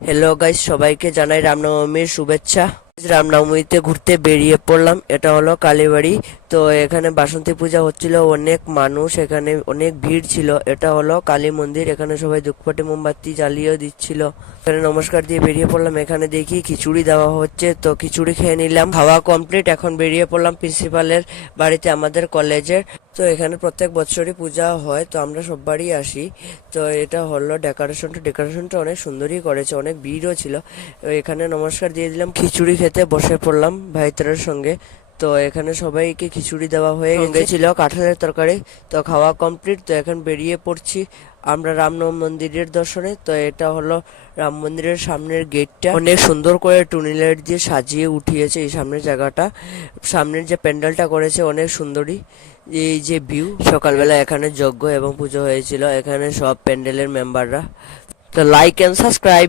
Hello guys, সবাইকে জানাই রামনবমীর শুভেচ্ছা। রামনবমীতে ঘুরতে বেরিয়ে পড়লাম। এটা হলো কালীবাড়ি। তো এখানে বাসন্তী পূজা হচ্ছিল, অনেক মানুষ, এখানে অনেক ভিড় ছিল। এটা হলো কালী মন্দির, এখানে সবাই ধূপকাঠি মোমবাতি জ্বালিয়ে দিচ্ছিল। এখানে নমস্কার দিয়ে বেরিয়ে পড়লাম। এখানে দেখি খিচুড়ি দেওয়া হচ্ছে, তো খিচুড়ি খেয়ে নিলাম। খাওয়া কমপ্লিট, এখন বেরিয়ে পড়লাম প্রিন্সিপালের বাড়িতে, আমাদের কলেজের। তো এখানে প্রত্যেক বছরই পূজা হয়, তো আমরা সববারই আসি। তো এটা হলো ডেকোরেশনটা অনেক সুন্দরই করেছে, অনেক ভিড়ও ছিল। এখানে নমস্কার দিয়ে দিলাম, খিচুড়ি খেতে বসে পড়লাম ভাইতরের সঙ্গে। তো এখানে সবাইকে খিচুড়ি দেওয়া হয়ে গেছিল, কাঁঠালের তরকারি। তো খাওয়া কমপ্লিট, তো এখন বেরিয়ে পড়ছি আমরা রাম মন্দিরের দর্শনে। তো এটা হলো রাম মন্দিরের সামনের গেটটা, অনেক সুন্দর করে টুনি লাইট দিয়ে সাজিয়ে উঠিয়েছে এই সামনের জায়গাটা। সামনের যে প্যান্ডেলটা করেছে অনেক সুন্দরী। এই যে ভিউ, সকালবেলা এখানে যজ্ঞ এবং পুজো হয়েছিল, এখানে সব প্যান্ডেলের মেম্বাররা। তো লাইক এন্ড সাবস্ক্রাইব।